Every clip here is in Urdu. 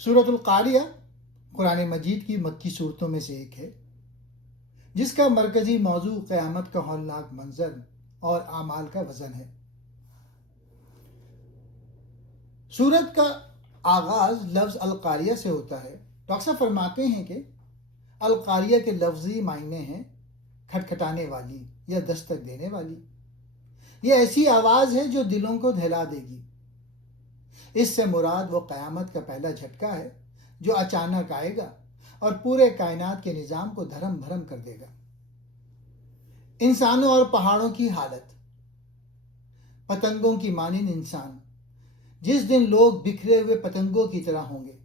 سورۃ القاریہ قرآن مجید کی مکی صورتوں میں سے ایک ہے جس کا مرکزی موضوع قیامت کا ہولناک منظر اور اعمال کا وزن ہے۔ سورت کا آغاز لفظ القاریہ سے ہوتا ہے۔ ڈاکٹر صاحب فرماتے ہیں کہ القاریہ کے لفظی معنی ہیں کھٹکھٹانے والی یا دستک دینے والی۔ یہ ایسی آواز ہے جو دلوں کو دہلا دے گی۔ اس سے مراد وہ قیامت کا پہلا جھٹکا ہے جو اچانک آئے گا اور پورے کائنات کے نظام کو دھرم بھرم کر دے گا۔ انسانوں اور پہاڑوں کی حالت، پتنگوں کی مانند انسان، جس دن لوگ بکھرے ہوئے پتنگوں کی طرح ہوں گے۔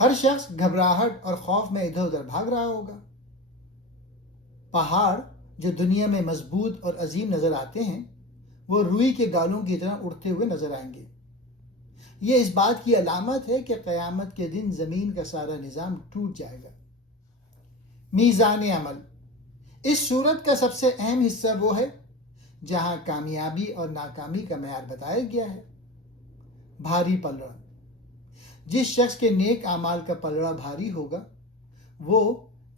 ہر شخص گھبراہٹ اور خوف میں ادھر ادھر بھاگ رہا ہوگا۔ پہاڑ جو دنیا میں مضبوط اور عظیم نظر آتے ہیں وہ روئی کے گالوں کی طرح اڑتے ہوئے نظر آئیں گے۔ یہ اس بات کی علامت ہے کہ قیامت کے دن زمین کا سارا نظام ٹوٹ جائے گا۔ میزان عمل، اس صورت کا سب سے اہم حصہ وہ ہے جہاں کامیابی اور ناکامی کا معیار بتایا گیا ہے۔ بھاری پلڑا، جس شخص کے نیک اعمال کا پلڑا بھاری ہوگا وہ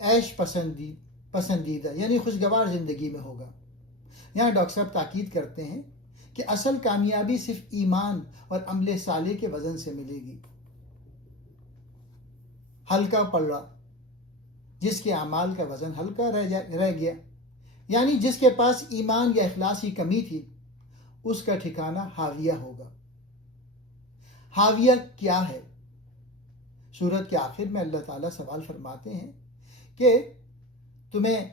عیش پسندیدہ یعنی خوشگوار زندگی میں ہوگا۔ یہاں ڈاکٹر صاحب تاکید کرتے ہیں کہ اصل کامیابی صرف ایمان اور عمل صالح کے وزن سے ملے گی۔ ہلکا پلڑا، جس کے اعمال کا وزن ہلکا رہ گیا، یعنی جس کے پاس ایمان یا اخلاص کی کمی تھی، اس کا ٹھکانہ حاویہ ہوگا۔ حاویہ کیا ہے؟ سورت کے آخر میں اللہ تعالیٰ سوال فرماتے ہیں کہ تمہیں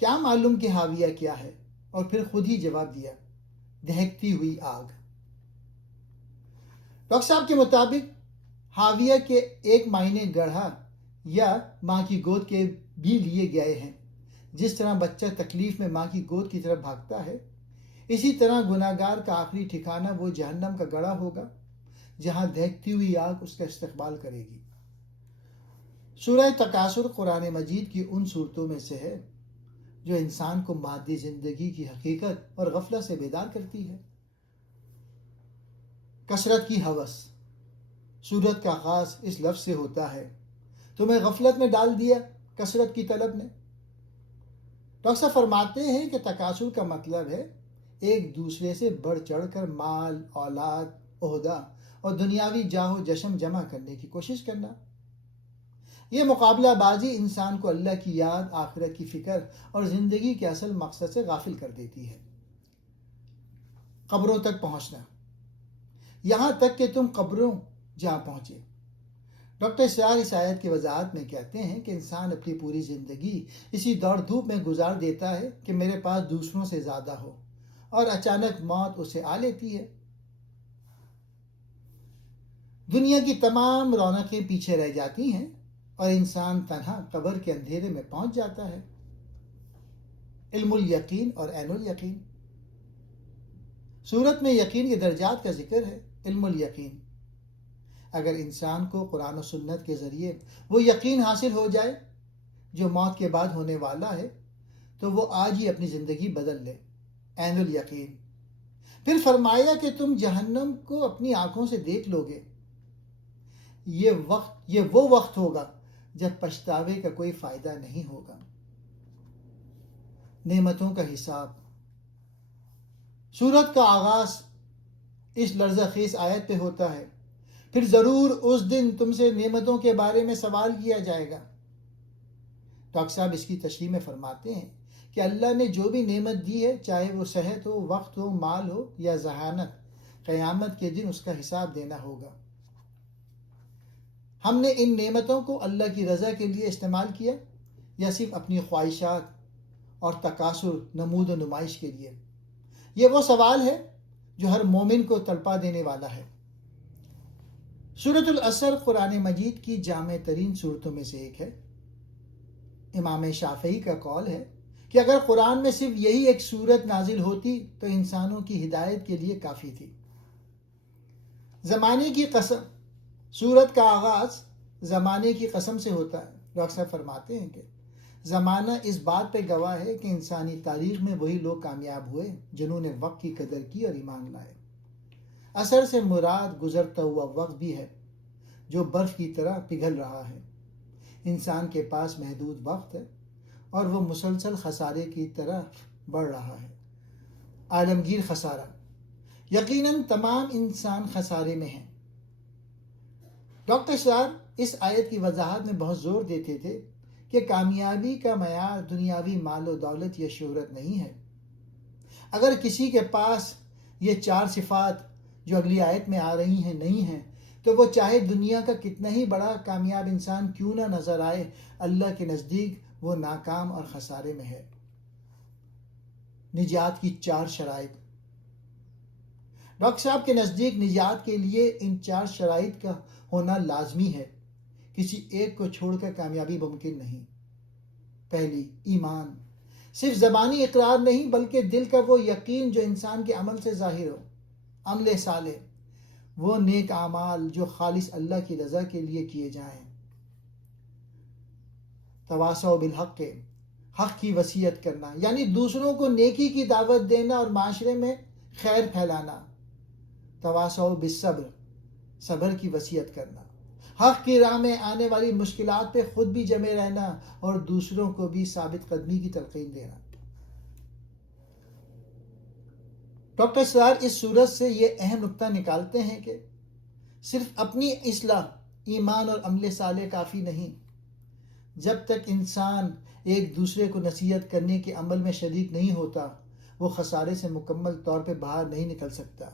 کیا معلوم کہ حاویہ کیا ہے؟ اور پھر خود ہی جواب دیا، دہکتی ہوئی آگ۔ ڈاکٹر صاحب کے مطابق حاویہ کے ایک معنی گڑھا یا ماں کی گود کے بھی لیے گئے ہیں۔ جس طرح بچہ تکلیف میں ماں کی گود کی طرف بھاگتا ہے، اسی طرح گناہگار کا آخری ٹھکانہ وہ جہنم کا گڑھا ہوگا جہاں دہکتی ہوئی آگ اس کا استقبال کرے گی۔ سورہ تکاثر قرآن مجید کی ان صورتوں میں سے ہے جو انسان کو مادی زندگی کی حقیقت اور غفلت سے بیدار کرتی ہے۔ کثرت کی ہوس، سورت کا آغاز اس لفظ سے ہوتا ہے، تمہیں غفلت میں ڈال دیا کثرت کی طلب نے۔ ڈاکٹر صاحب فرماتے ہیں کہ تکاثر کا مطلب ہے ایک دوسرے سے بڑھ چڑھ کر مال، اولاد، عہدہ اور دنیاوی جاہ و جشم جمع کرنے کی کوشش کرنا۔ یہ مقابلہ بازی انسان کو اللہ کی یاد، آخرت کی فکر اور زندگی کے اصل مقصد سے غافل کر دیتی ہے۔ قبروں تک پہنچنا، یہاں تک کہ تم قبروں جا پہنچے۔ ڈاکٹر اسرار اس آیت کی وضاحت میں کہتے ہیں کہ انسان اپنی پوری زندگی اسی دوڑ دھوپ میں گزار دیتا ہے کہ میرے پاس دوسروں سے زیادہ ہو، اور اچانک موت اسے آ لیتی ہے۔ دنیا کی تمام رونقیں پیچھے رہ جاتی ہیں اور انسان تنہا قبر کے اندھیرے میں پہنچ جاتا ہے۔ علم الیقین اور عین الیقین، سورت میں یقین کے درجات کا ذکر ہے۔ علم الیقین، اگر انسان کو قرآن و سنت کے ذریعے وہ یقین حاصل ہو جائے جو موت کے بعد ہونے والا ہے تو وہ آج ہی اپنی زندگی بدل لے۔ عین الیقین، پھر فرمایا کہ تم جہنم کو اپنی آنکھوں سے دیکھ لو گے۔ یہ وہ وقت ہوگا جب پچھتاوے کا کوئی فائدہ نہیں ہوگا۔ نعمتوں کا حساب، سورت کا آغاز اس لرزہ خیز آیت پہ ہوتا ہے، پھر ضرور اس دن تم سے نعمتوں کے بارے میں سوال کیا جائے گا۔ ڈاکٹر صاحب اس کی تشریح میں فرماتے ہیں کہ اللہ نے جو بھی نعمت دی ہے، چاہے وہ صحت ہو، وقت ہو، مال ہو یا ذہانت، قیامت کے دن اس کا حساب دینا ہوگا۔ ہم نے ان نعمتوں کو اللہ کی رضا کے لیے استعمال کیا یا صرف اپنی خواہشات اور تکاثر، نمود و نمائش کے لیے؟ یہ وہ سوال ہے جو ہر مومن کو تڑپا دینے والا ہے۔ سورۃ العصر قرآن مجید کی جامع ترین صورتوں میں سے ایک ہے۔ امام شافعی کا قول ہے کہ اگر قرآن میں صرف یہی ایک صورت نازل ہوتی تو انسانوں کی ہدایت کے لیے کافی تھی۔ زمانے کی قسم، سورت کا آغاز زمانے کی قسم سے ہوتا ہے۔ ڈاکٹر صاحب فرماتے ہیں کہ زمانہ اس بات پہ گواہ ہے کہ انسانی تاریخ میں وہی لوگ کامیاب ہوئے جنہوں نے وقت کی قدر کی اور ایمان لائے۔ اثر سے مراد گزرتا ہوا وقت بھی ہے، جو برف کی طرح پگھل رہا ہے۔ انسان کے پاس محدود وقت ہے اور وہ مسلسل خسارے کی طرف بڑھ رہا ہے۔ عالمگیر خسارہ، یقیناً تمام انسان خسارے میں ہیں۔ ڈاکٹر صاحب اس آیت کی وضاحت میں بہت زور دیتے تھے کہ کامیابی کا معیار دنیاوی مال و دولت یا شہرت نہیں ہے۔ اگر کسی کے پاس یہ 4 صفات جو اگلی آیت میں آ رہی ہیں نہیں ہیں، تو وہ چاہے دنیا کا کتنا ہی بڑا کامیاب انسان کیوں نہ نظر آئے، اللہ کے نزدیک وہ ناکام اور خسارے میں ہے۔ نجات کی 4 شرائط۔ ڈاکٹر صاحب کے نزدیک نجات کے لیے ان 4 شرائط کا ہونا لازمی ہے۔ کسی ایک کو چھوڑ کر کامیابی ممکن نہیں۔ پہلی، ایمان، صرف زبانی اقرار نہیں بلکہ دل کا وہ یقین جو انسان کے عمل سے ظاہر ہو۔ عمل صالح، وہ نیک اعمال جو خالص اللہ کی رضا کے لیے کیے جائیں۔ تواصوا بالحق، حق کی وصیت کرنا، یعنی دوسروں کو نیکی کی دعوت دینا اور معاشرے میں خیر پھیلانا۔ تواصوا بالصبر، صبر کی وصیت کرنا۔ حق کی راہ میں آنے والی مشکلات پہ خود بھی جمے رہنا اور دوسروں کو بھی ثابت قدمی کی تلقین دینا۔ ڈاکٹر سرار اس صورت سے یہ اہم نقطہ نکالتے ہیں کہ صرف اپنی اصلاح، ایمان اور عمل صالح کافی نہیں۔ جب تک انسان ایک دوسرے کو نصیحت کرنے کے عمل میں شریک نہیں ہوتا، وہ خسارے سے مکمل طور پہ باہر نہیں نکل سکتا۔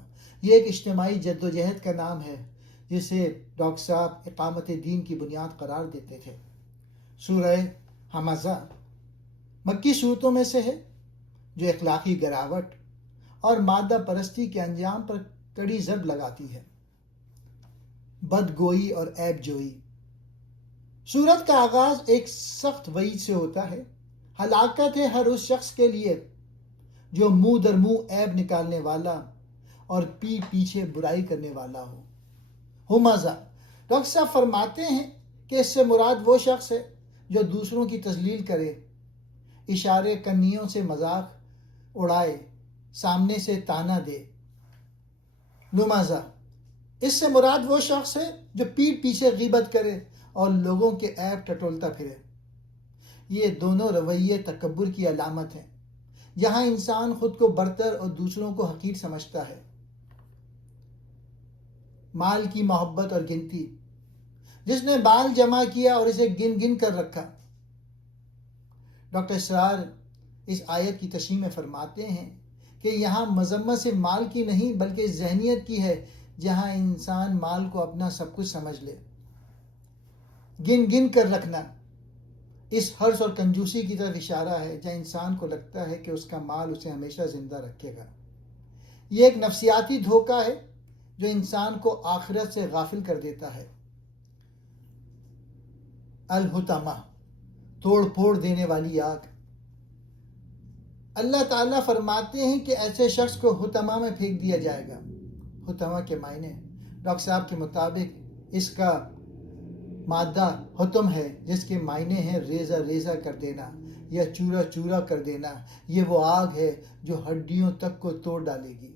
یہ ایک اجتماعی جدوجہد کا نام ہے جسے ڈاکٹر صاحب اقامت دین کی بنیاد قرار دیتے تھے۔ سورہ حمزہ مکی صورتوں میں سے ہے جو اخلاقی گراوٹ اور مادہ پرستی کے انجام پر کڑی ضرب لگاتی ہے۔ بدگوئی اور عیب جوئی۔ سورت کا آغاز ایک سخت وعید سے ہوتا ہے۔ ہلاکت ہے ہر اس شخص کے لیے جو منہ در منہ عیب نکالنے والا اور پیٹھ پیچھے برائی کرنے والا ہو۔ ہمزہ، ڈاکٹر صاحب فرماتے ہیں کہ اس سے مراد وہ شخص ہے جو دوسروں کی تذلیل کرے، اشارے کنیوں سے مذاق اڑائے، سامنے سے تانا دے۔ لمزہ، اس سے مراد وہ شخص ہے جو پیٹھ پیچھے غیبت کرے اور لوگوں کے عیب ٹٹولتا پھرے۔ یہ دونوں رویے تکبر کی علامت ہیں، جہاں انسان خود کو برتر اور دوسروں کو حقیر سمجھتا ہے۔ مال کی محبت اور گنتی، جس نے مال جمع کیا اور اسے گن گن کر رکھا۔ ڈاکٹر اسرار اس آیت کی تشریح میں فرماتے ہیں کہ یہاں مذمت صرف مال کی نہیں بلکہ ذہنیت کی ہے، جہاں انسان مال کو اپنا سب کچھ سمجھ لے۔ گن گن کر رکھنا اس حرص اور کنجوسی کی طرف اشارہ ہے، جہاں انسان کو لگتا ہے کہ اس کا مال اسے ہمیشہ زندہ رکھے گا۔ یہ ایک نفسیاتی دھوکہ ہے جو انسان کو آخرت سے غافل کر دیتا ہے۔ الحطمہ، توڑ پھوڑ دینے والی آگ۔ اللہ تعالیٰ فرماتے ہیں کہ ایسے شخص کو حطمہ میں پھینک دیا جائے گا۔ حطمہ کے معنی ڈاکٹر صاحب کے مطابق اس کا مادہ حطم ہے، جس کے معنی ہیں ریزہ ریزہ کر دینا یا چورا چورا کر دینا۔ یہ وہ آگ ہے جو ہڈیوں تک کو توڑ ڈالے گی۔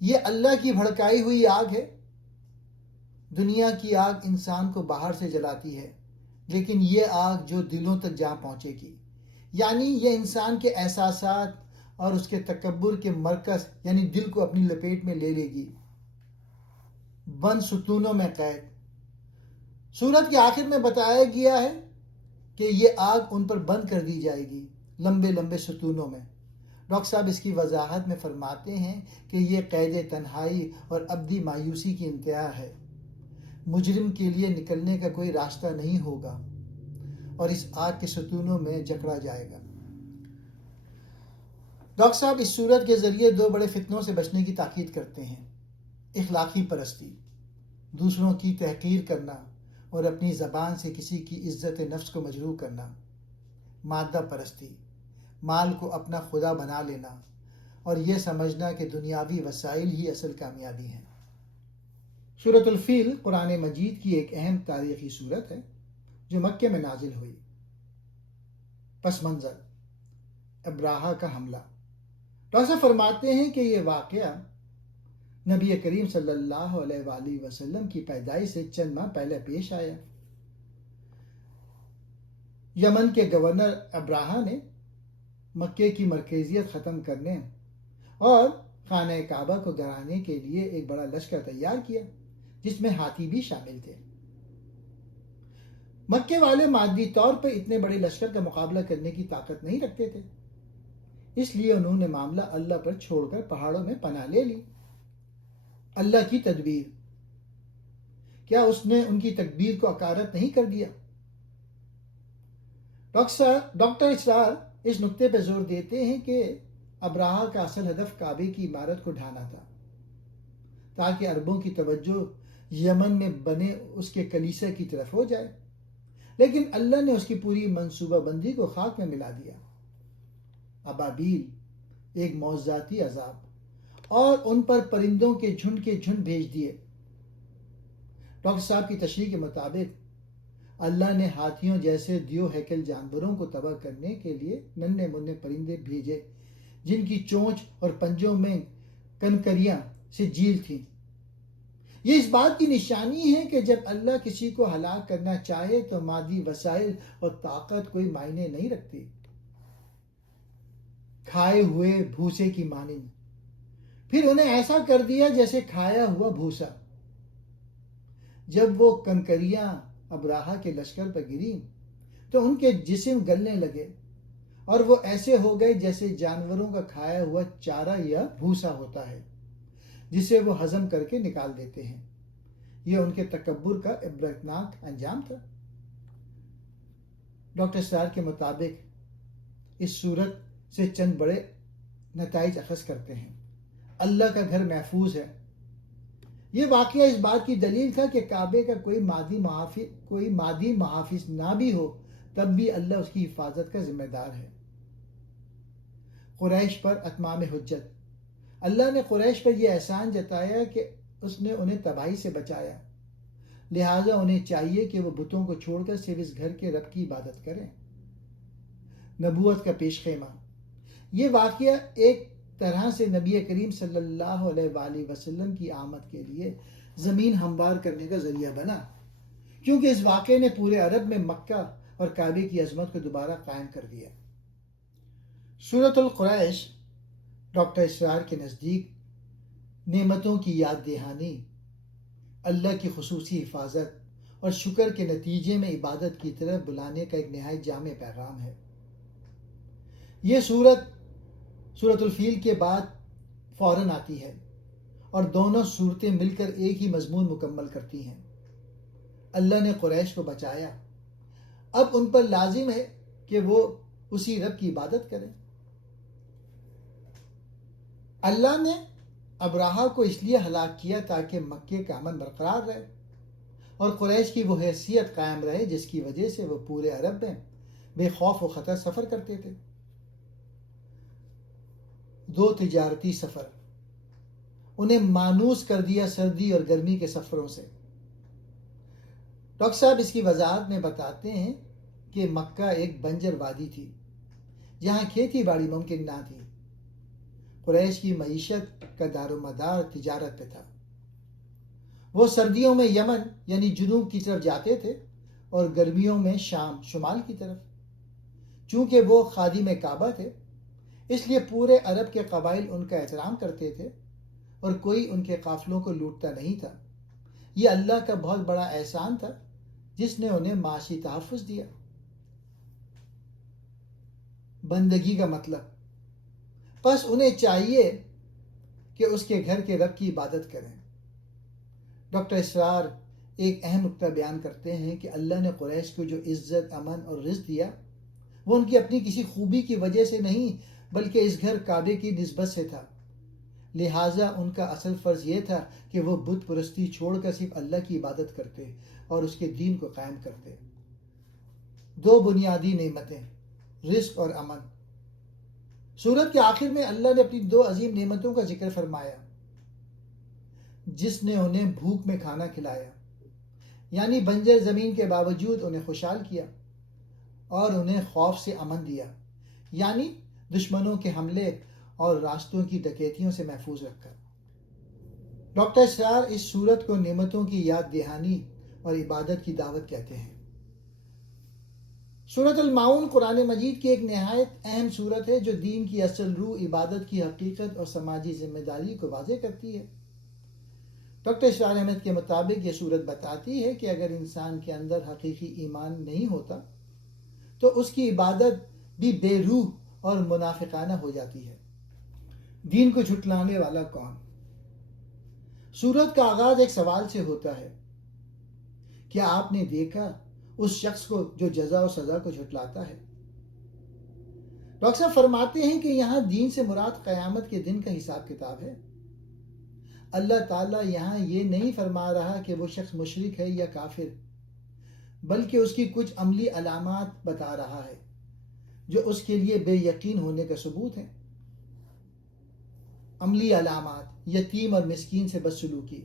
یہ اللہ کی بھڑکائی ہوئی آگ ہے۔ دنیا کی آگ انسان کو باہر سے جلاتی ہے، لیکن یہ آگ جو دلوں تک جا پہنچے گی، یعنی یہ انسان کے احساسات اور اس کے تکبر کے مرکز یعنی دل کو اپنی لپیٹ میں لے لے گی۔ بند ستونوں میں قید۔ سورت کے آخر میں بتایا گیا ہے کہ یہ آگ ان پر بند کر دی جائے گی، لمبے لمبے ستونوں میں۔ ڈاکٹر صاحب اس کی وضاحت میں فرماتے ہیں کہ یہ قید تنہائی اور ابدی مایوسی کی انتہا ہے۔ مجرم کے لیے نکلنے کا کوئی راستہ نہیں ہوگا اور اس آگ کے ستونوں میں جکڑا جائے گا۔ ڈاکٹر صاحب اس صورت کے ذریعے 2 بڑے فتنوں سے بچنے کی تاکید کرتے ہیں: اخلاقی پرستی، دوسروں کی تحقیر کرنا اور اپنی زبان سے کسی کی عزت نفس کو مجروح کرنا; مادہ پرستی، مال کو اپنا خدا بنا لینا اور یہ سمجھنا کہ دنیاوی وسائل ہی اصل کامیابی ہیں۔ سورۃ الفیل قرآن مجید کی ایک اہم تاریخی سورت ہے جو مکے میں نازل ہوئی۔ پس منظر: ابراہہ کا حملہ۔ ڈاکٹر فرماتے ہیں کہ یہ واقعہ نبی کریم صلی اللہ علیہ وآلہ وسلم کی پیدائش سے چند ماہ پہلے پیش آیا۔ یمن کے گورنر ابراہا نے مکے کی مرکزیت ختم کرنے اور خانہ کعبہ کو گرانے کے لیے ایک بڑا لشکر تیار کیا، جس میں ہاتھی بھی شامل تھے۔ مکے والے مادی طور پر اتنے بڑے لشکر کا مقابلہ کرنے کی طاقت نہیں رکھتے تھے، اس لیے انہوں نے معاملہ اللہ پر چھوڑ کر پہاڑوں میں پناہ لے لی۔ اللہ کی تدبیر، کیا اس نے ان کی تدبیر کو اکارت نہیں کر دیا؟ ڈاکٹر اسرار اس نقطے پہ زور دیتے ہیں کہ ابراہا کا اصل ہدف کعبے کی عمارت کو ڈھانا تھا، تاکہ عربوں کی توجہ یمن میں بنے اس کے کلیسا کی طرف ہو جائے، لیکن اللہ نے اس کی پوری منصوبہ بندی کو خاک میں ملا دیا۔ ابابیل، ایک موجزاتی عذاب، اور ان پر پرندوں کے جھنڈ بھیج دیے۔ ڈاکٹر صاحب کی تشریح کے مطابق اللہ نے ہاتھیوں جیسے دیو ہیکل جانوروں کو تباہ کرنے کے لیے ننھے منھے پرندے بھیجے، جن کی چونچ اور پنجوں میں کنکریاں سے جیل تھیں۔ یہ اس بات کی نشانی ہے کہ جب اللہ کسی کو ہلاک کرنا چاہے تو مادی وسائل اور طاقت کوئی معنی نہیں رکھتی۔ کھائے ہوئے بھوسے کی مانند، پھر انہیں ایسا کر دیا جیسے کھایا ہوا بھوسا۔ جب وہ کنکریاں ابراہا کے لشکر پر گریں تو ان کے جسم گلنے لگے اور وہ ایسے ہو گئے جیسے جانوروں کا کھایا ہوا چارہ یا بھوسا ہوتا ہے، جسے وہ ہضم کر کے نکال دیتے ہیں۔ یہ ان کے تکبر کا عبرتناک انجام تھا۔ ڈاکٹر اسرار کے مطابق اس صورت سے چند بڑے نتائج اخذ کرتے ہیں۔ اللہ کا گھر محفوظ ہے۔ یہ واقعہ اس بات کی دلیل تھا کہ کعبے کا کوئی مادی محافظ نہ بھی ہو، تب بھی اللہ اس کی حفاظت کا ذمہ دار ہے۔ قریش پر اتمام حجت، اللہ نے قریش پر یہ احسان جتایا کہ اس نے انہیں تباہی سے بچایا، لہٰذا انہیں چاہیے کہ وہ بتوں کو چھوڑ کر صرف اس گھر کے رب کی عبادت کریں۔ نبوت کا پیش خیمہ، یہ واقعہ ایک طرح سے نبی کریم صلی اللہ علیہ وآلہ وسلم کی آمد کے لیے زمین ہموار کرنے کا ذریعہ بنا، کیونکہ اس واقعے نے پورے عرب میں مکہ اور کعبے کی عظمت کو دوبارہ قائم کر دیا۔ سورۃ القریش ڈاکٹر اسرار کے نزدیک نعمتوں کی یاد دہانی، اللہ کی خصوصی حفاظت اور شکر کے نتیجے میں عبادت کی طرف بلانے کا ایک نہایت جامع پیغام ہے۔ یہ سورۃ الفیل کے بعد فوراً آتی ہے اور دونوں صورتیں مل کر ایک ہی مضمون مکمل کرتی ہیں۔ اللہ نے قریش کو بچایا، اب ان پر لازم ہے کہ وہ اسی رب کی عبادت کریں۔ اللہ نے ابراہا کو اس لیے ہلاک کیا تاکہ مکے کا امن برقرار رہے اور قریش کی وہ حیثیت قائم رہے جس کی وجہ سے وہ پورے عرب میں بے خوف و خطر سفر کرتے تھے۔ 2 تجارتی سفر انہیں مانوس کر دیا سردی اور گرمی کے سفروں سے۔ ڈاکٹر صاحب اس کی وضاحت میں بتاتے ہیں کہ مکہ ایک بنجر وادی تھی جہاں کھیتی باڑی ممکن نہ تھی۔ قریش کی معیشت کا دار و مدار تجارت پہ تھا۔ وہ سردیوں میں یمن یعنی جنوب کی طرف جاتے تھے اور گرمیوں میں شام شمال کی طرف۔ چونکہ وہ خادم کعبہ تھے، اس لیے پورے عرب کے قبائل ان کا احترام کرتے تھے اور کوئی ان کے قافلوں کو لوٹتا نہیں تھا۔ یہ اللہ کا بہت بڑا احسان تھا جس نے انہیں معاشی تحفظ دیا۔ بندگی کا مطلب، بس انہیں چاہیے کہ اس کے گھر کے رب کی عبادت کریں۔ ڈاکٹر اسرار ایک اہم نقطہ بیان کرتے ہیں کہ اللہ نے قریش کو جو عزت، امن اور رزق دیا وہ ان کی اپنی کسی خوبی کی وجہ سے نہیں بلکہ اس گھر کعبے کی نسبت سے تھا۔ لہٰذا ان کا اصل فرض یہ تھا کہ وہ بت پرستی چھوڑ کر صرف اللہ کی عبادت کرتے اور اس کے دین کو قائم کرتے۔ 2 بنیادی نعمتیں، رزق اور امن۔ سورت کے آخر میں اللہ نے اپنی 2 عظیم نعمتوں کا ذکر فرمایا جس نے انہیں بھوک میں کھانا کھلایا، یعنی بنجر زمین کے باوجود انہیں خوشحال کیا، اور انہیں خوف سے امن دیا، یعنی دشمنوں کے حملے اور راستوں کی ڈکیتیوں سے محفوظ رکھا۔ ڈاکٹر اسرار اس صورت کو نعمتوں کی یاد دہانی اور عبادت کی دعوت کہتے ہیں۔ سورۃ الماؤن قرآن مجید کی ایک نہایت اہم سورت ہے جو دین کی اصل روح، عبادت کی حقیقت اور سماجی ذمہ داری کو واضح کرتی ہے۔ ڈاکٹر اسرار احمد کے مطابق یہ سورت بتاتی ہے کہ اگر انسان کے اندر حقیقی ایمان نہیں ہوتا تو اس کی عبادت بھی بے روح اور منافقانہ ہو جاتی ہے۔ دین کو جھٹلانے والا کون؟ سورت کا آغاز ایک سوال سے ہوتا ہے، کیا آپ نے دیکھا اس شخص کو جو جزا و سزا کو جھٹلاتا ہے؟ ڈاکٹر صاحب فرماتے ہیں کہ یہاں دین سے مراد قیامت کے دن کا حساب کتاب ہے۔ اللہ تعالیٰ یہاں یہ نہیں فرما رہا کہ وہ شخص مشرک ہے یا کافر، بلکہ اس کی کچھ عملی علامات بتا رہا ہے جو اس کے لیے بے یقین ہونے کا ثبوت ہے۔ عملی علامات: یتیم اور مسکین سے بدسلوکی،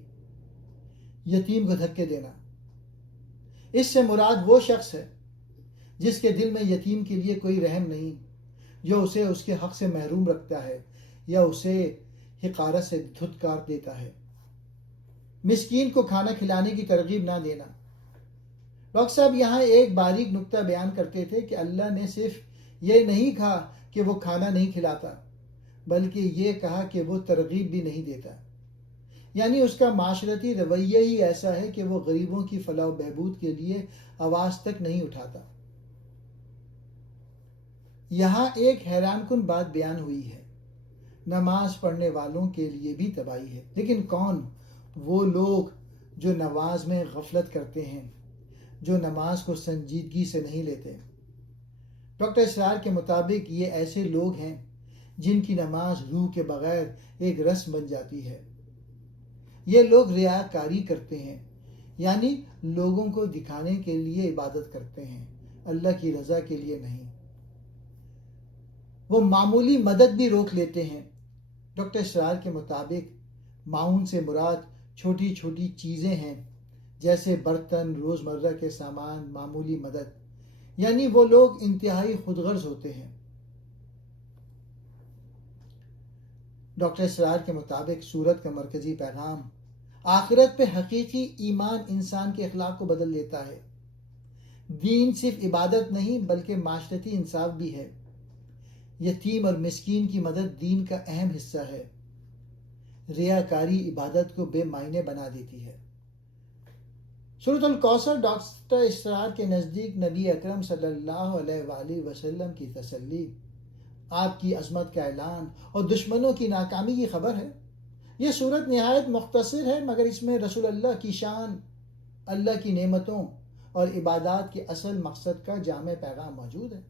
یتیم کو دھکے دینا۔ اس سے مراد وہ شخص ہے جس کے دل میں یتیم کے لیے کوئی رحم نہیں، جو اسے اس کے حق سے محروم رکھتا ہے یا اسے حقارت سے دھتکار دیتا ہے۔ مسکین کو کھانا کھلانے کی ترغیب نہ دینا۔ ڈاکٹر صاحب یہاں ایک باریک نکتہ بیان کرتے تھے کہ اللہ نے صرف یہ نہیں کہا کہ وہ کھانا نہیں کھلاتا، بلکہ یہ کہا کہ وہ ترغیب بھی نہیں دیتا، یعنی اس کا معاشرتی رویہ ہی ایسا ہے کہ وہ غریبوں کی فلاح و بہبود کے لیے آواز تک نہیں اٹھاتا۔ یہاں ایک حیران کن بات بیان ہوئی ہے، نماز پڑھنے والوں کے لیے بھی تباہی ہے، لیکن کون؟ وہ لوگ جو نماز میں غفلت کرتے ہیں، جو نماز کو سنجیدگی سے نہیں لیتے۔ ڈاکٹر اسرار کے مطابق یہ ایسے لوگ ہیں جن کی نماز روح کے بغیر ایک رسم بن جاتی ہے۔ یہ لوگ ریاکاری کرتے ہیں، یعنی لوگوں کو دکھانے کے لیے عبادت کرتے ہیں، اللہ کی رضا کے لیے نہیں۔ وہ معمولی مدد بھی روک لیتے ہیں۔ ڈاکٹر اسرار کے مطابق معاون سے مراد چھوٹی چھوٹی چیزیں ہیں، جیسے برتن، روزمرہ کے سامان، معمولی مدد، یعنی وہ لوگ انتہائی خود غرض ہوتے ہیں۔ ڈاکٹر اسرار کے مطابق سورت کا مرکزی پیغام آخرت پہ حقیقی ایمان انسان کے اخلاق کو بدل دیتا ہے۔ دین صرف عبادت نہیں بلکہ معاشرتی انصاف بھی ہے۔ یتیم اور مسکین کی مدد دین کا اہم حصہ ہے۔ ریاکاری عبادت کو بے معنی بنا دیتی ہے۔ سورۃ الکوثر ڈاکٹر اسرار کے نزدیک نبی اکرم صلی اللہ علیہ وآلہ وسلم کی تسلی، آپ کی عظمت کا اعلان اور دشمنوں کی ناکامی کی خبر ہے۔ یہ سورت نہایت مختصر ہے، مگر اس میں رسول اللہ کی شان، اللہ کی نعمتوں اور عبادات کے اصل مقصد کا جامع پیغام موجود ہے۔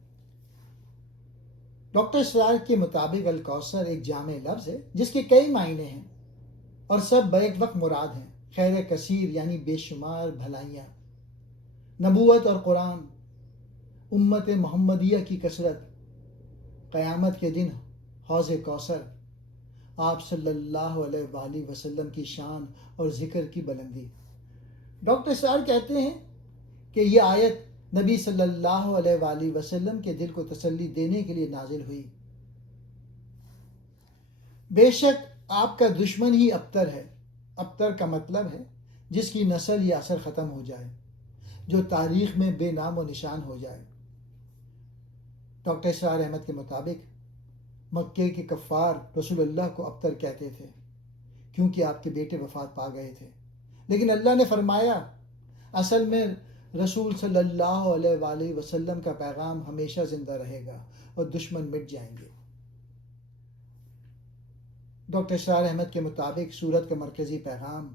ڈاکٹر اسرار کے مطابق الکوثر ایک جامع لفظ ہے جس کے کئی معنی ہیں اور سب بیک وقت مراد ہیں۔ خیر کثیر یعنی بے شمار بھلائیاں، نبوت اور قرآن، امت محمدیہ کی کثرت، قیامت کے دن حوض کوثر، آپ صلی اللہ علیہ وآلہ وسلم کی شان اور ذکر کی بلندی۔ ڈاکٹر اسرار کہتے ہیں کہ یہ آیت نبی صلی اللہ علیہ وآلہ وسلم کے دل کو تسلی دینے کے لیے نازل ہوئی۔ بے شک آپ کا دشمن ہی ابتر ہے۔ ابتر کا مطلب ہے جس کی نسل یا اثر ختم ہو جائے، جو تاریخ میں بے نام و نشان ہو جائے۔ ڈاکٹر اسرار احمد کے مطابق مکے کے کفار رسول اللہ کو ابتر کہتے تھے کیونکہ آپ کے بیٹے وفات پا گئے تھے، لیکن اللہ نے فرمایا اصل میں رسول صلی اللہ علیہ وآلہ وسلم کا پیغام ہمیشہ زندہ رہے گا اور دشمن مٹ جائیں گے۔ ڈاکٹر اسرار احمد کے مطابق سورت کا مرکزی پیغام،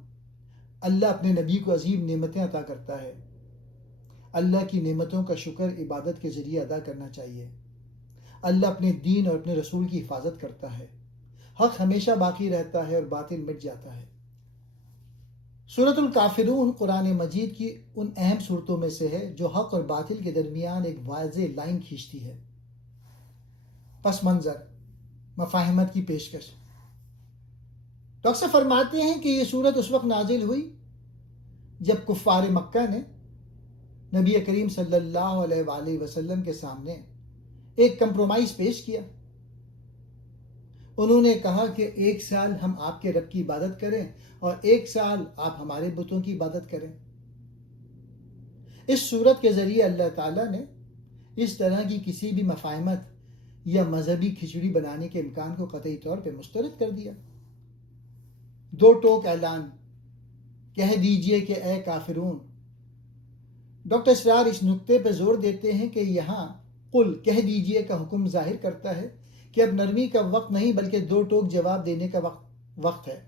اللہ اپنے نبی کو عظیم نعمتیں عطا کرتا ہے۔ اللہ کی نعمتوں کا شکر عبادت کے ذریعے ادا کرنا چاہیے۔ اللہ اپنے دین اور اپنے رسول کی حفاظت کرتا ہے۔ حق ہمیشہ باقی رہتا ہے اور باطل مٹ جاتا ہے۔ سورۃ الکافرون قرآن مجید کی ان اہم صورتوں میں سے ہے جو حق اور باطل کے درمیان ایک واضح لائن کھینچتی ہے۔ پس منظر، مفاہمت کی پیشکش۔ ڈاکٹر فرماتے ہیں کہ یہ صورت اس وقت نازل ہوئی جب کفار مکہ نے نبی کریم صلی اللہ علیہ وآلہ وسلم کے سامنے ایک کمپرومائز پیش کیا۔ انہوں نے کہا کہ 1 سال ہم آپ کے رب کی عبادت کریں اور 1 سال آپ ہمارے بتوں کی عبادت کریں۔ اس صورت کے ذریعے اللہ تعالیٰ نے اس طرح کی کسی بھی مفاہمت یا مذہبی کھچڑی بنانے کے امکان کو قطعی طور پہ مسترد کر دیا۔ 2 ٹوک اعلان، کہہ دیجئے کہ اے کافرون۔ ڈاکٹر اسرار اس نقطے پہ زور دیتے ہیں کہ یہاں قل کہہ دیجئے کا حکم ظاہر کرتا ہے کہ اب نرمی کا وقت نہیں بلکہ 2 ٹوک جواب دینے کا وقت ہے۔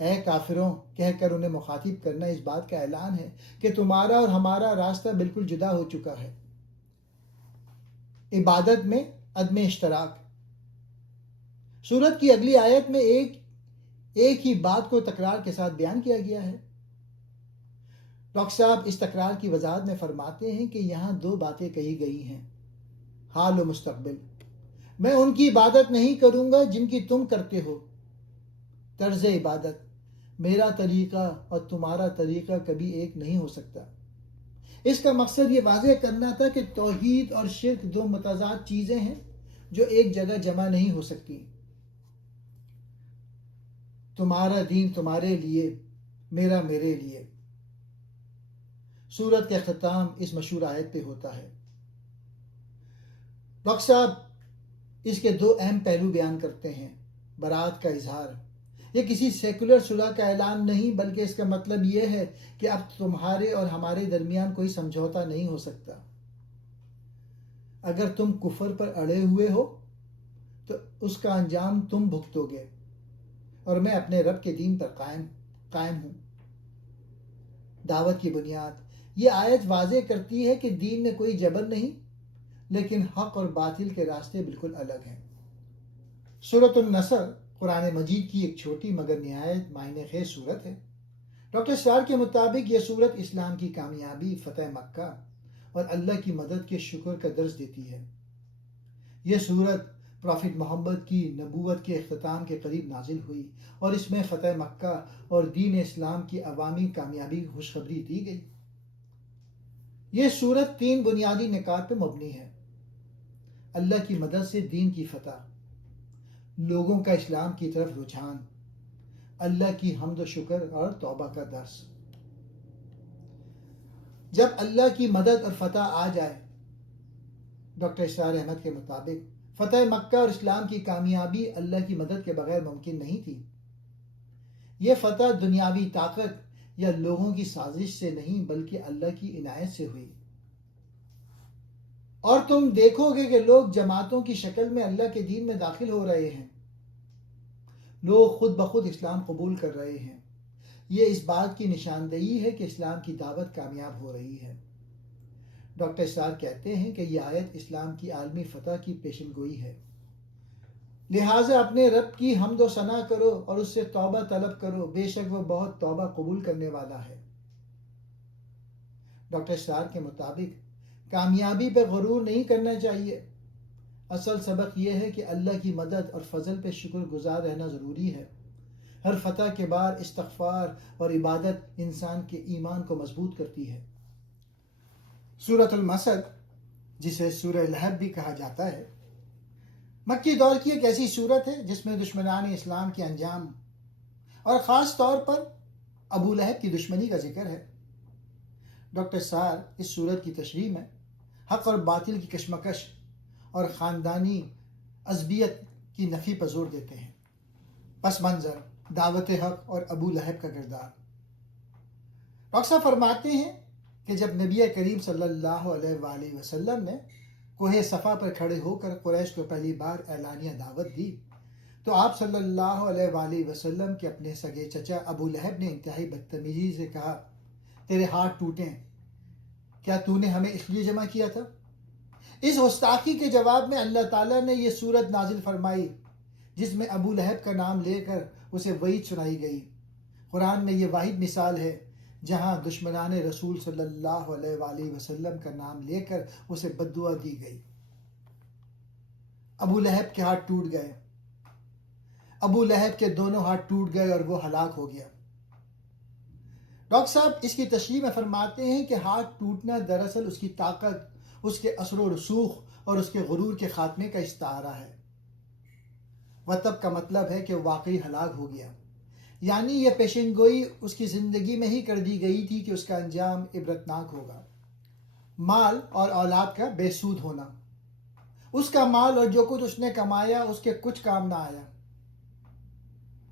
اے کافروں کہہ کر انہیں مخاطب کرنا اس بات کا اعلان ہے کہ تمہارا اور ہمارا راستہ بالکل جدا ہو چکا ہے۔ عبادت میں عدم اشتراک۔ سورت کی اگلی آیت میں ایک ہی بات کو تکرار کے ساتھ بیان کیا گیا ہے۔ ڈاکٹر صاحب اس تکرار کی وضاحت میں فرماتے ہیں کہ یہاں 2 باتیں کہی گئی ہیں، حال و مستقبل۔ میں ان کی عبادت نہیں کروں گا جن کی تم کرتے ہو۔ طرز عبادت، میرا طریقہ اور تمہارا طریقہ کبھی ایک نہیں ہو سکتا۔ اس کا مقصد یہ واضح کرنا تھا کہ توحید اور شرک 2 متضاد چیزیں ہیں جو ایک جگہ جمع نہیں ہو سکتی۔ تمہارا دین تمہارے لیے، میرا میرے لیے۔ سورت کا اختتام اس مشہور آیت پہ ہوتا ہے۔ ڈاکٹر صاحب اس کے 2 اہم پہلو بیان کرتے ہیں۔ برات کا اظہار، یہ کسی سیکولر صلح کا اعلان نہیں بلکہ اس کا مطلب یہ ہے کہ اب تمہارے اور ہمارے درمیان کوئی سمجھوتا نہیں ہو سکتا۔ اگر تم کفر پر اڑے ہوئے ہو تو اس کا انجام تم بھگتو گے، اور میں اپنے رب کے دین پر قائم ہوں۔ دعوت کی بنیاد، یہ آیت واضح کرتی ہے کہ دین میں کوئی جبر نہیں، لیکن حق اور باطل کے راستے بالکل الگ ہیں۔ سورۃ النصر قرآن مجید کی ایک چھوٹی مگر نہایت معنی خیز سورت ہے۔ ڈاکٹر اسرار کے مطابق یہ سورت اسلام کی کامیابی، فتح مکہ اور اللہ کی مدد کے شکر کا درس دیتی ہے۔ یہ سورت پروفٹ محمد کی نبوت کے اختتام کے قریب نازل ہوئی اور اس میں فتح مکہ اور دین اسلام کی عوامی کامیابی کی خوشخبری دی گئی۔ یہ سورت 3 بنیادی نکات پہ مبنی ہے۔ اللہ کی مدد سے دین کی فتح، لوگوں کا اسلام کی طرف رجحان، اللہ کی حمد و شکر اور توبہ کا درس۔ جب اللہ کی مدد اور فتح آ جائے، ڈاکٹر اسرار احمد کے مطابق فتح مکہ اور اسلام کی کامیابی اللہ کی مدد کے بغیر ممکن نہیں تھی۔ یہ فتح دنیاوی طاقت یا لوگوں کی سازش سے نہیں بلکہ اللہ کی عنایت سے ہوئی۔ اور تم دیکھو گے کہ لوگ جماعتوں کی شکل میں اللہ کے دین میں داخل ہو رہے ہیں، لوگ خود بخود اسلام قبول کر رہے ہیں۔ یہ اس بات کی نشاندہی ہے کہ اسلام کی دعوت کامیاب ہو رہی ہے۔ ڈاکٹر اسرار کہتے ہیں کہ یہ آیت اسلام کی عالمی فتح کی پیشن گوئی ہے، لہٰذا اپنے رب کی حمد و ثنا کرو اور اس سے توبہ طلب کرو، بے شک وہ بہت توبہ قبول کرنے والا ہے۔ ڈاکٹر اسرار کے مطابق کامیابی پہ غرور نہیں کرنا چاہیے۔ اصل سبق یہ ہے کہ اللہ کی مدد اور فضل پہ شکر گزار رہنا ضروری ہے۔ ہر فتح کے بعد استغفار اور عبادت انسان کے ایمان کو مضبوط کرتی ہے۔ سورۃ المسد، جسے سورہ لہب بھی کہا جاتا ہے، مکی دور کی ایک ایسی سورت ہے جس میں دشمنان اسلام کے انجام اور خاص طور پر ابو لہب کی دشمنی کا ذکر ہے۔ ڈاکٹر اسرار اس سورت کی تشریح میں حق اور باطل کی کشمکش اور خاندانی عصبیت کی نفی پر زور دیتے ہیں۔ پس منظر، دعوت حق اور ابو لہب کا کردار۔ ڈاکٹر صاحب فرماتے ہیں کہ جب نبی کریم صلی اللہ علیہ وآلہ وسلم نے کوہ صفا پر کھڑے ہو کر قریش کو پہلی بار اعلانیہ دعوت دی تو آپ صلی اللہ علیہ وآلہ وسلم کے اپنے سگے چچا ابو لہب نے انتہائی بدتمیزی سے کہا، تیرے ہاتھ ٹوٹیں، کیا تو نے ہمیں اس لیے جمع کیا تھا؟ اس گستاخی کے جواب میں اللہ تعالیٰ نے یہ سورت نازل فرمائی جس میں ابو لہب کا نام لے کر اسے وعید سنائی گئی۔ قرآن میں یہ واحد مثال ہے جہاں دشمنان رسول صلی اللہ علیہ وآلہ وسلم کا نام لے کر اسے بد دعا دی گئی۔ ابو لہب کے ہاتھ ٹوٹ گئے، ابو لہب کے دونوں ہاتھ ٹوٹ گئے اور وہ ہلاک ہو گیا۔ ڈاکٹر صاحب اس کی تشریح میں فرماتے ہیں کہ ہاتھ ٹوٹنا دراصل اس کی طاقت، اس کے اثر و رسوخ اور اس کے غرور کے خاتمے کا استعارہ ہے۔ وطب کا مطلب ہے کہ واقعی ہلاک ہو گیا، یعنی یہ پیشن گوئی اس کی زندگی میں ہی کر دی گئی تھی کہ اس کا انجام عبرتناک ہوگا۔ مال اور اولاد کا بے سود ہونا۔ اس کا مال اور جو کچھ اس نے کمایا اس کے کچھ کام نہ آیا۔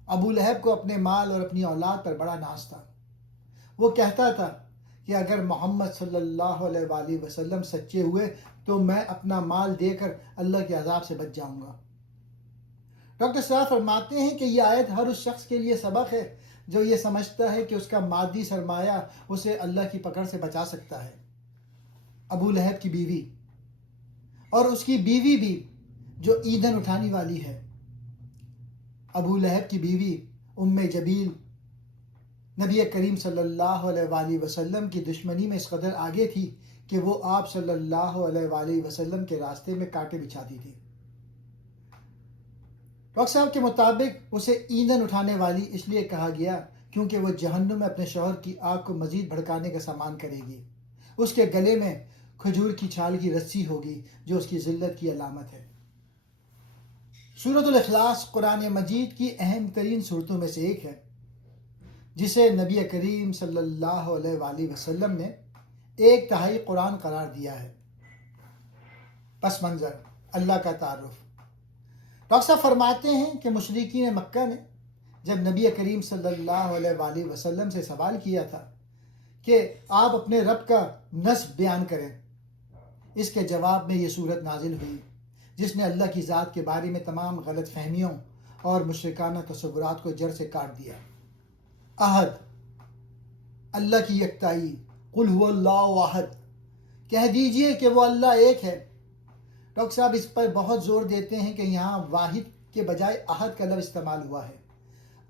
ابو لہب کو اپنے مال اور اپنی اولاد پر بڑا ناز تھا۔ وہ کہتا تھا کہ اگر محمد صلی اللہ علیہ وآلہ وسلم سچے ہوئے تو میں اپنا مال دے کر اللہ کے عذاب سے بچ جاؤں گا۔ ڈاکٹر اسرار فرماتے ہیں کہ یہ آیت ہر اس شخص کے لیے سبق ہے جو یہ سمجھتا ہے کہ اس کا مادی سرمایہ اسے اللہ کی پکڑ سے بچا سکتا ہے۔ ابو لہب کی بیوی اور اس کی بیوی بھی جو ایندھن اٹھانے والی ہے۔ ابو لہب کی بیوی ام جبیل نبی کریم صلی اللہ علیہ وآلہ وسلم کی دشمنی میں اس قدر آگے تھی کہ وہ آپ صلی اللہ علیہ وآلہ وسلم کے راستے میں کانٹے بچھاتی تھی۔ ڈاکٹر صاحب کے مطابق اسے ایندھن اٹھانے والی اس لیے کہا گیا کیونکہ وہ جہنم میں اپنے شوہر کی آگ کو مزید بھڑکانے کا سامان کرے گی۔ اس کے گلے میں کھجور کی چھال کی رسی ہوگی جو اس کی ذلت کی علامت ہے۔ سورۃ الاخلاص قرآن مجید کی اہم ترین صورتوں میں سے ایک ہے جسے نبی کریم صلی اللہ علیہ وآلہ وسلم نے 1/3 قرآن قرار دیا ہے۔ پس منظر، اللہ کا تعارف۔ ڈاکٹر صاحب فرماتے ہیں کہ مشرکین مکہ نے جب نبی کریم صلی اللہ علیہ وآلہ وسلم سے سوال کیا تھا کہ آپ اپنے رب کا نسب بیان کریں، اس کے جواب میں یہ صورت نازل ہوئی جس نے اللہ کی ذات کے بارے میں تمام غلط فہمیوں اور مشرکانہ تصورات کو جڑ سے کاٹ دیا۔ احد، اللہ کی یکتائی، قل هو اللہ احد، کہہ دیجئے کہ وہ اللہ ایک ہے۔ ڈاکٹر صاحب اس پر بہت زور دیتے ہیں کہ یہاں واحد کے بجائے احد کا لفظ استعمال ہوا ہے۔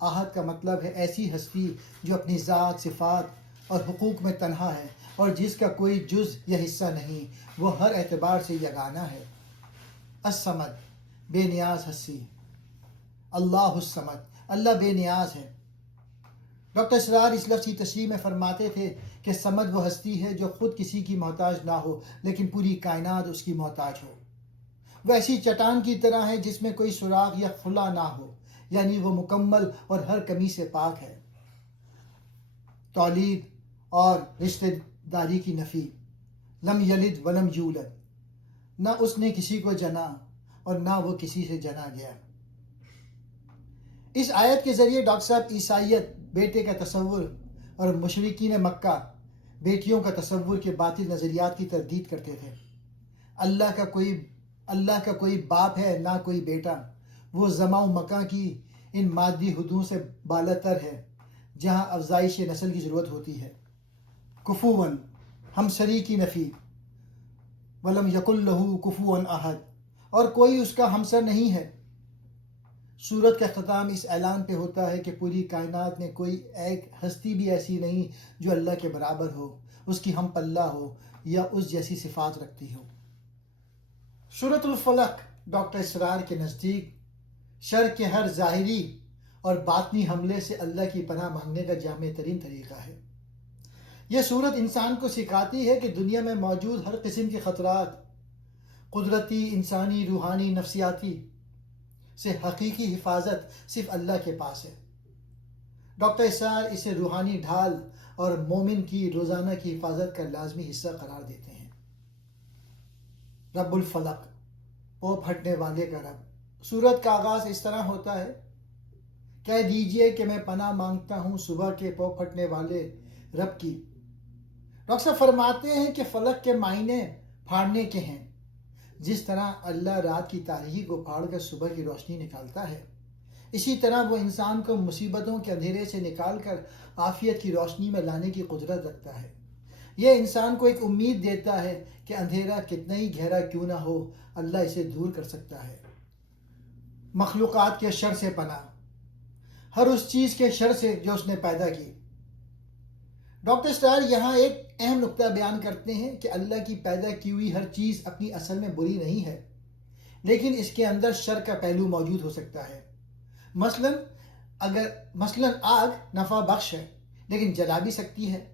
احد کا مطلب ہے ایسی ہستی جو اپنی ذات، صفات اور حقوق میں تنہا ہے اور جس کا کوئی جز یا حصہ نہیں، وہ ہر اعتبار سے یگانہ ہے۔ الصمد، بے نیاز ہستی۔ اللہ الصمد، اللہ بے نیاز ہے۔ ڈاکٹر اسرار اس لفظ کی تشریح میں فرماتے تھے کہ صمد وہ ہستی ہے جو خود کسی کی محتاج نہ ہو لیکن پوری کائنات اس کی محتاج ہو۔ وہ ایسی چٹان کی طرح ہے جس میں کوئی سراغ یا خلا نہ ہو، یعنی وہ مکمل اور ہر کمی سے پاک ہے۔ تولید اور رشتہ داری کی نفی۔ لم یلد ولم یولد، نہ اس نے کسی کو جنا اور نہ وہ کسی سے جنا گیا۔ اس آیت کے ذریعے ڈاکٹر صاحب عیسائیت، بیٹے کا تصور، اور مشرکین مکہ، بیٹیوں کا تصور کے باطل نظریات کی تردید کرتے تھے۔ اللہ کا کوئی باپ ہے نہ کوئی بیٹا۔ وہ زماں و مکان کی ان مادی حدود سے بالاتر ہے جہاں افزائش نسل کی ضرورت ہوتی ہے۔ کفواً، ہمسری کی نفی۔ ولم یکن لہ کفواً احد، اور کوئی اس کا ہمسر نہیں ہے۔ سورت کا اختتام اس اعلان پہ ہوتا ہے کہ پوری کائنات میں کوئی ایک ہستی بھی ایسی نہیں جو اللہ کے برابر ہو، اس کی ہم پلہ ہو یا اس جیسی صفات رکھتی ہو۔ سورۃ الفلق ڈاکٹر اسرار کے نزدیک شر کے ہر ظاہری اور باطنی حملے سے اللہ کی پناہ مانگنے کا جامع ترین طریقہ ہے۔ یہ صورت انسان کو سکھاتی ہے کہ دنیا میں موجود ہر قسم کے خطرات، قدرتی، انسانی، روحانی، نفسیاتی، سے حقیقی حفاظت صرف اللہ کے پاس ہے۔ ڈاکٹر اسرار اسے روحانی ڈھال اور مومن کی روزانہ کی حفاظت کا لازمی حصہ قرار دیتے ہیں۔ رب الفلق، پوپ ہٹنے والے کا رب۔ سورت کا آغاز اس طرح ہوتا ہے، کہہ دیجئے کہ میں پناہ مانگتا ہوں صبح کے پوپ ہٹنے والے رب کی۔ ڈاکٹر صاحب فرماتے ہیں کہ فلق کے معنی پھاڑنے کے ہیں۔ جس طرح اللہ رات کی تاریکی کو پھاڑ کر صبح کی روشنی نکالتا ہے، اسی طرح وہ انسان کو مصیبتوں کے اندھیرے سے نکال کر عافیت کی روشنی میں لانے کی قدرت رکھتا ہے۔ یہ انسان کو ایک امید دیتا ہے کہ اندھیرا کتنا ہی گہرا کیوں نہ ہو، اللہ اسے دور کر سکتا ہے۔ مخلوقات کے شر سے پناہ، ہر اس چیز کے شر سے جو اس نے پیدا کی۔ ڈاکٹر اسرار یہاں ایک اہم نقطہ بیان کرتے ہیں کہ اللہ کی پیدا کی ہوئی ہر چیز اپنی اصل میں بری نہیں ہے، لیکن اس کے اندر شر کا پہلو موجود ہو سکتا ہے۔ مثلاً آگ نفع بخش ہے لیکن جلا بھی سکتی ہے۔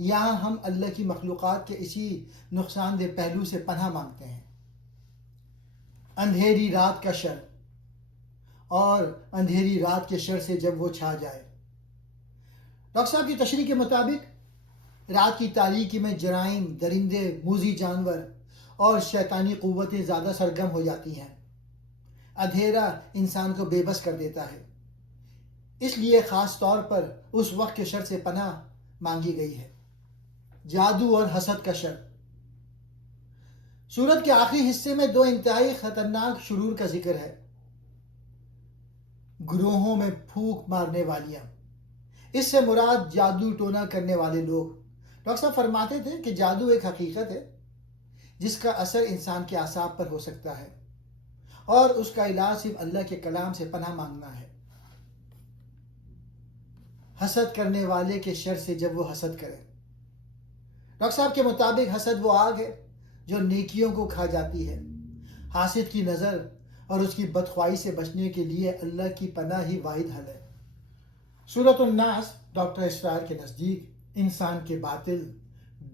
یہاں ہم اللہ کی مخلوقات کے اسی نقصان دہ پہلو سے پناہ مانگتے ہیں۔ اندھیری رات کا شر، اور اندھیری رات کے شر سے جب وہ چھا جائے۔ ڈاکٹر صاحب کی تشریح کے مطابق رات کی تاریکی میں جرائم، درندے، موذی جانور اور شیطانی قوتیں زیادہ سرگرم ہو جاتی ہیں۔ اندھیرا انسان کو بے بس کر دیتا ہے، اس لیے خاص طور پر اس وقت کے شر سے پناہ مانگی گئی ہے۔ جادو اور حسد کا شر۔ سورت کے آخری حصے میں دو انتہائی خطرناک شرور کا ذکر ہے۔ گروہوں میں پھونک مارنے والیاں، اس سے مراد جادو ٹونا کرنے والے لوگ۔ ڈاکٹر صاحب فرماتے تھے کہ جادو ایک حقیقت ہے جس کا اثر انسان کے اعصاب پر ہو سکتا ہے، اور اس کا علاج صرف اللہ کے کلام سے پناہ مانگنا ہے۔ حسد کرنے والے کے شر سے جب وہ حسد کرے۔ ڈاکٹر صاحب کے مطابق حسد وہ آگ ہے جو نیکیوں کو کھا جاتی ہے۔ حاسد کی نظر اور اس کی بدخواہی سے بچنے کے لیے اللہ کی پناہ ہی واحد حل ہے۔ سورۃ الناس ڈاکٹر اسرار کے نزدیک انسان کے باطل،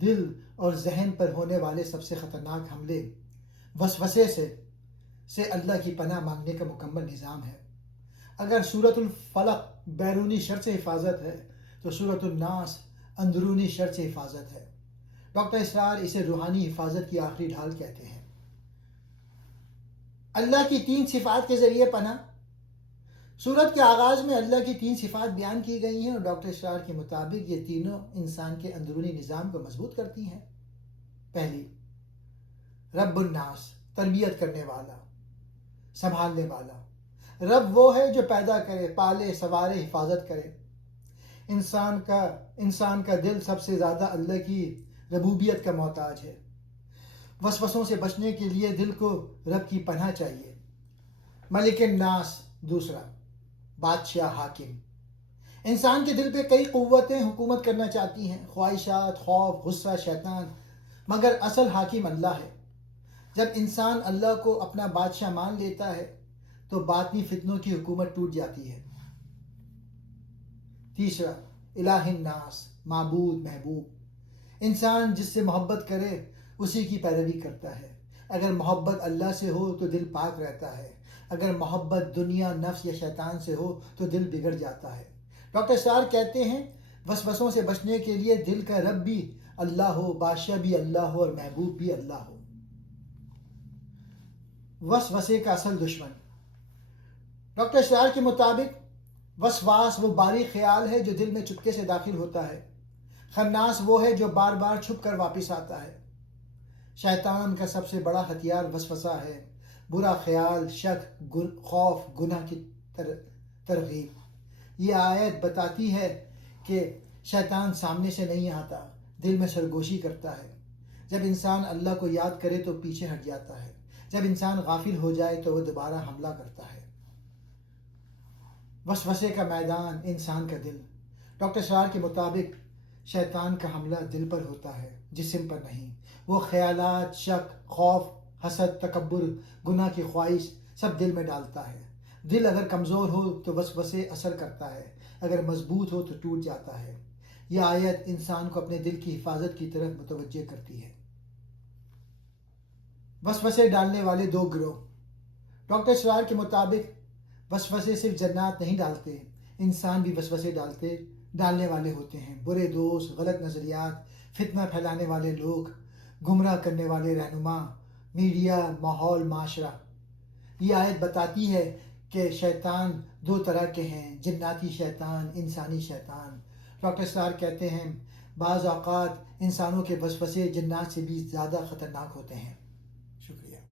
دل اور ذہن پر ہونے والے سب سے خطرناک حملے وسوسے سے اللہ کی پناہ مانگنے کا مکمل نظام ہے۔ اگر سورۃ الفلق بیرونی شر سے حفاظت ہے تو سورۃ الناس اندرونی شر سے حفاظت ہے۔ ڈاکٹر اسرار اسے روحانی حفاظت کی آخری ڈھال کہتے ہیں۔ اللہ کی 3 صفات کے ذریعے پناہ۔ سورت کے آغاز میں اللہ کی 3 صفات بیان کی گئی ہیں، اور ڈاکٹر اسرار کے مطابق یہ تینوں انسان کے اندرونی نظام کو مضبوط کرتی ہیں۔ پہلی، رب الناس، تربیت کرنے والا، سنبھالنے والا۔ رب وہ ہے جو پیدا کرے، پالے، سنوارے، حفاظت کرے۔ انسان کا دل سب سے زیادہ اللہ کی ربوبیت کا محتاج ہے۔ وسوسوں سے بچنے کے لیے دل کو رب کی پناہ چاہیے۔ ملک الناس، دوسرا، بادشاہ، حاکم۔ انسان کے دل پہ کئی قوتیں حکومت کرنا چاہتی ہیں، خواہشات، خوف، غصہ، شیطان، مگر اصل حاکم اللہ ہے۔ جب انسان اللہ کو اپنا بادشاہ مان لیتا ہے تو باطنی فتنوں کی حکومت ٹوٹ جاتی ہے۔ تیسرا، الہ الناس، معبود، محبوب۔ انسان جس سے محبت کرے اسی کی پیروی کرتا ہے۔ اگر محبت اللہ سے ہو تو دل پاک رہتا ہے، اگر محبت دنیا، نفس یا شیطان سے ہو تو دل بگڑ جاتا ہے۔ ڈاکٹر اسرار کہتے ہیں وسوسوں سے بچنے کے لیے دل کا رب بھی اللہ ہو، بادشاہ بھی اللہ ہو اور محبوب بھی اللہ ہو۔ وسوسے کا اصل دشمن۔ ڈاکٹر اسرار کے مطابق وسواس وہ باریک خیال ہے جو دل میں چپکے سے داخل ہوتا ہے۔ خناس وہ ہے جو بار بار چھپ کر واپس آتا ہے۔ شیطان کا سب سے بڑا ہتھیار وسوسہ ہے، برا خیال، شک، خوف، گناہ کی ترغیب۔ یہ آیت بتاتی ہے کہ شیطان سامنے سے نہیں آتا، دل میں سرگوشی کرتا ہے۔ جب انسان اللہ کو یاد کرے تو پیچھے ہٹ جاتا ہے، جب انسان غافل ہو جائے تو وہ دوبارہ حملہ کرتا ہے۔ وسوسے کا میدان، انسان کا دل۔ ڈاکٹر اسرار کے مطابق شیطان کا حملہ دل پر ہوتا ہے، جسم پر نہیں۔ وہ خیالات، شک، خوف، حسد، تکبر، گناہ کی خواہش سب دل میں ڈالتا ہے۔ دل اگر کمزور ہو تو وسوسے اثر کرتا ہے، اگر مضبوط ہو تو ٹوٹ جاتا ہے۔ یہ آیت انسان کو اپنے دل کی حفاظت کی طرف متوجہ کرتی ہے۔ وسوسے ڈالنے والے 2 گروہ۔ ڈاکٹر اسرار کے مطابق وسوسے صرف جنات نہیں ڈالتے، انسان بھی وسوسے ڈالنے والے ہوتے ہیں۔ برے دوست، غلط نظریات، فتنہ پھیلانے والے لوگ، گمراہ کرنے والے رہنما، میڈیا، ماحول، معاشرہ۔ یہ آیت بتاتی ہے کہ شیطان 2 طرح کے ہیں، جناتی شیطان، انسانی شیطان۔ ڈاکٹر اسرار کہتے ہیں بعض اوقات انسانوں کے وسوسے جنات سے بھی زیادہ خطرناک ہوتے ہیں۔ شکریہ۔